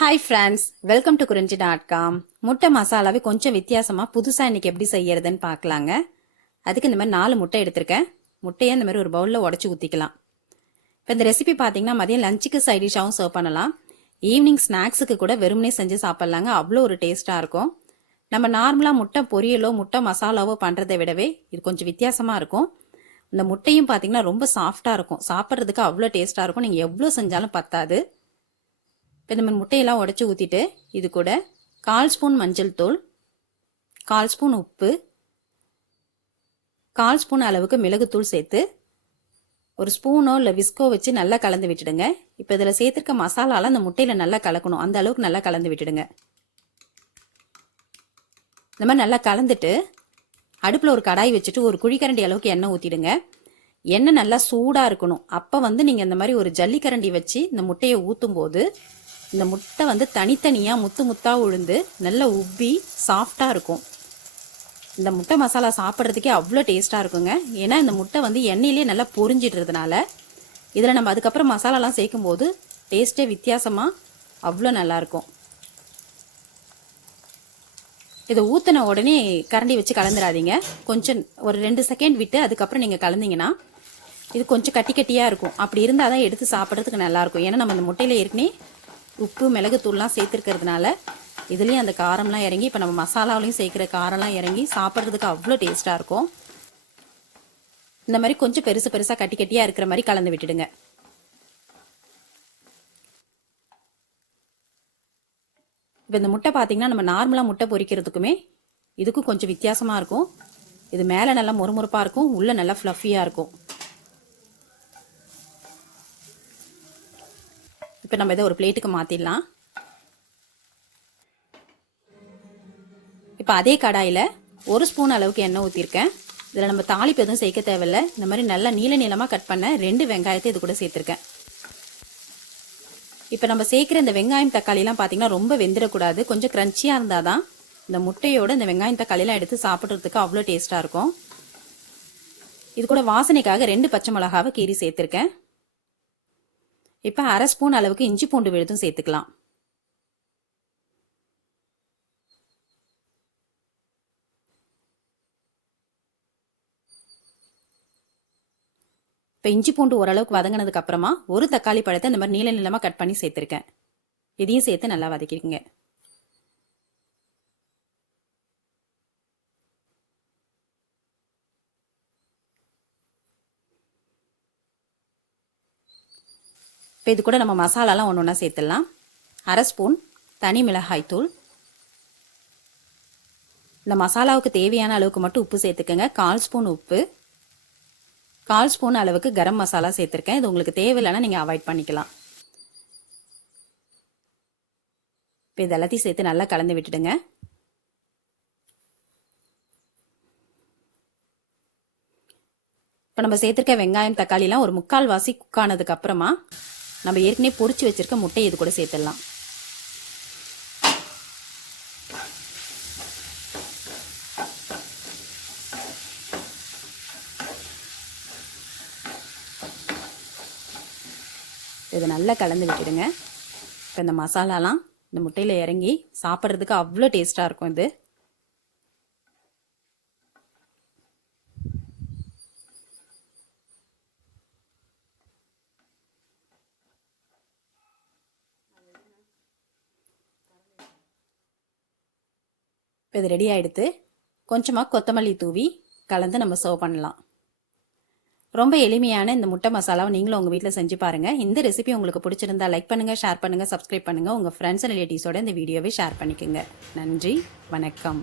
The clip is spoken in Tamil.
ஹாய் ஃப்ரெண்ட்ஸ், வெல்கம் டு குறிஞ்சி.com. முட்டை மசாலாவை கொஞ்சம் வித்தியாசமாக புதுசாக இன்றைக்கி எப்படி செய்யறதுன்னு பார்க்கலாங்க. அதுக்கு இந்த மாதிரி 4 முட்டை எடுத்திருக்கேன். முட்டையை இந்த மாதிரி ஒரு பவுலில் உடச்சி ஊற்றிக்கலாம். இப்போ இந்த ரெசிபி பார்த்தீங்கன்னா மதியம் லஞ்சுக்கு சைட் டிஷ்ஷாகவும் சர்வ் பண்ணலாம். ஈவினிங் ஸ்நாக்ஸுக்கு கூட வெறுமனே செஞ்சு சாப்பிட்லாங்க. அவ்வளோ ஒரு டேஸ்ட்டாக இருக்கும். நம்ம நார்மலாக முட்டை பொரியலோ முட்டை மசாலாவோ பண்ணுறதை விடவே இது கொஞ்சம் வித்தியாசமாக இருக்கும். இந்த முட்டையும் பார்த்தீங்கன்னா ரொம்ப சாஃப்டாக இருக்கும். சாப்பிட்றதுக்கு அவ்வளோ டேஸ்ட்டாக இருக்கும். நீங்கள் எவ்வளோ செஞ்சாலும் பத்தாது. இப்போ இந்த மாதிரி முட்டையெல்லாம் உடச்சி ஊற்றிட்டு இது கூட 1/4 ஸ்பூன் மஞ்சள் தூள், 1/4 ஸ்பூன் உப்பு, 1/4 ஸ்பூன் அளவுக்கு மிளகுத்தூள் சேர்த்து ஒரு ஸ்பூனோ இல்லை விஸ்கோ வச்சு நல்லா கலந்து விட்டுடுங்க. இப்போ இதில் சேர்த்துருக்க மசாலாலாம் அந்த முட்டையில் நல்லா கலக்கணும். அந்த அளவுக்கு நல்லா கலந்து விட்டுடுங்க. இந்த மாதிரி நல்லா கலந்துட்டு அடுப்பில் ஒரு கடாய் வச்சுட்டு ஒரு குழிக்கரண்டி அளவுக்கு எண்ணெய் ஊற்றிடுங்க. எண்ணெய் நல்லா சூடாக இருக்கணும். அப்போ நீங்கள் இந்த மாதிரி ஒரு ஜல்லிக்கரண்டி வச்சு இந்த முட்டையை ஊற்றும் போது இந்த முட்டை தனித்தனியாக முத்து முத்தாக உழுந்து நல்லா உப்பி சாஃப்டாக இருக்கும். இந்த முட்டை மசாலா சாப்பிட்றதுக்கே அவ்வளோ டேஸ்ட்டாக இருக்குங்க. ஏன்னா இந்த முட்டை எண்ணெயிலே நல்லா பொரிஞ்சிடுறதுனால இதில் நம்ம அதுக்கப்புறம் மசாலாலாம் சேர்க்கும் போது டேஸ்ட்டே வித்தியாசமாக அவ்வளோ நல்லாயிருக்கும். இதை ஊற்றின உடனே கரண்டி வச்சு கலந்துடாதீங்க. கொஞ்சம் ஒரு 2 செகண்ட் விட்டு அதுக்கப்புறம் நீங்கள் கலந்தீங்கன்னா இது கொஞ்சம் கட்டி கட்டியாக இருக்கும். அப்படி இருந்தால் தான் எடுத்து சாப்பிட்றதுக்கு நல்லாயிருக்கும். ஏன்னா நம்ம இந்த முட்டையில் ஏற்கனவே உப்பு மிளகுத்தூள்லாம் சேர்த்துருக்கிறதுனால இதுலேயும் அந்த காரம்லாம் இறங்கி இப்போ நம்ம மசாலாவிலையும் சேர்க்குற காரம்லாம் இறங்கி சாப்பிட்றதுக்கு அவ்வளோ டேஸ்ட்டாக இருக்கும். இந்த மாதிரி கொஞ்சம் பெருசு பெருசாக கட்டி கட்டியாக இருக்கிற மாதிரி கலந்து விட்டுடுங்க. இப்போ இந்த முட்டை பார்த்தீங்கன்னா நம்ம நார்மலாக முட்டை பொரிக்கிறதுக்குமே இதுக்கும் கொஞ்சம் வித்தியாசமாக இருக்கும். இது மேலே நல்லா மொறுமொறுப்பாக இருக்கும், உள்ளே நல்லா ஃப்ளஃபியாக இருக்கும். இப்போ நம்ம இதை ஒரு பிளேட்டுக்கு மாற்றிடலாம். இப்போ அதே கடாயில் 1 ஸ்பூன் அளவுக்கு எண்ணெய் ஊற்றிருக்கேன். இதில் நம்ம தாளிப்பு எதுவும் சேர்க்க தேவையில்லை. இந்த மாதிரி நல்லா நீள நீளமாக கட் பண்ண 2 வெங்காயத்தை இது கூட சேர்த்துருக்கேன். இப்போ நம்ம சேர்க்குற இந்த வெங்காயம் தக்காளிலாம் பார்த்தீங்கன்னா ரொம்ப வெந்துடக்கூடாது. கொஞ்சம் க்ரன்ச்சியாக இருந்தால் தான் இந்த முட்டையோட இந்த வெங்காயம் தக்காளிலாம் எடுத்து சாப்பிட்றதுக்கு அவ்வளோ டேஸ்ட்டாக இருக்கும். இது கூட வாசனைக்காக 2 பச்சை மிளகாவை கீறி சேர்த்துருக்கேன். இப்போ 1/2 ஸ்பூன் அளவுக்கு இஞ்சி பூண்டு விழுதும் சேர்த்துக்கலாம். இப்போ இஞ்சி பூண்டு ஓரளவுக்கு வதங்கினதுக்கு அப்புறமா ஒரு தக்காளி பழத்தை இந்த மாதிரி நீள நீளமாக கட் பண்ணி சேர்த்துருக்கேன். இதையும் சேர்த்து நல்லா வதக்கிக்கங்க. இப்போ இது கூட நம்ம மசாலாலாம் ஒன்று ஒன்றா சேர்த்துடலாம். 1/2 ஸ்பூன் தனி மிளகாய் தூள். இந்த மசாலாவுக்கு தேவையான அளவுக்கு மட்டும் உப்பு சேர்த்துக்கங்க. 1/4 ஸ்பூன் உப்பு, 1/4 ஸ்பூன் அளவுக்கு கரம் மசாலா சேர்த்துருக்கேன். இது உங்களுக்கு தேவையில்லைன்னா நீங்கள் அவாய்ட் பண்ணிக்கலாம். இப்போ இது எல்லாத்தையும் சேர்த்து நல்லா கலந்து விட்டுடுங்க. இப்போ நம்ம சேர்த்துருக்க வெங்காயம் தக்காளிலாம் ஒரு 3/4 வாசி குக் ஆனதுக்கு அப்புறமா நம்ம ஏற்கனவே பொரிச்சு வச்சிருக்க முட்டையை இது கூட சேர்த்துடலாம். இதை நல்லா கலந்து விட்டுடுங்க. இப்போ இந்த மசாலாலாம் இந்த முட்டையில் இறங்கி சாப்பிட்றதுக்கு அவ்வளோ டேஸ்ட்டாக இருக்கும். இது இப்போ இது ரெடி ஆகிடுத்து. கொஞ்சமாக கொத்தமல்லி தூவி கலந்து நம்ம சர்வ் பண்ணலாம். ரொம்ப எளிமையான இந்த முட்டை மசாலாவை நீங்களும் உங்கள் வீட்டில் செஞ்சு பாருங்கள். இந்த ரெசிபி உங்களுக்கு பிடிச்சிருந்தா லைக் பண்ணுங்கள், ஷேர் பண்ணுங்கள், சப்ஸ்கிரைப் பண்ணுங்கள். உங்கள் ஃப்ரெண்ட்ஸ் அண்ட் ரிலேட்டிவ்ஸோட இந்த வீடியோவை ஷேர் பண்ணிக்கோங்க. நன்றி, வணக்கம்.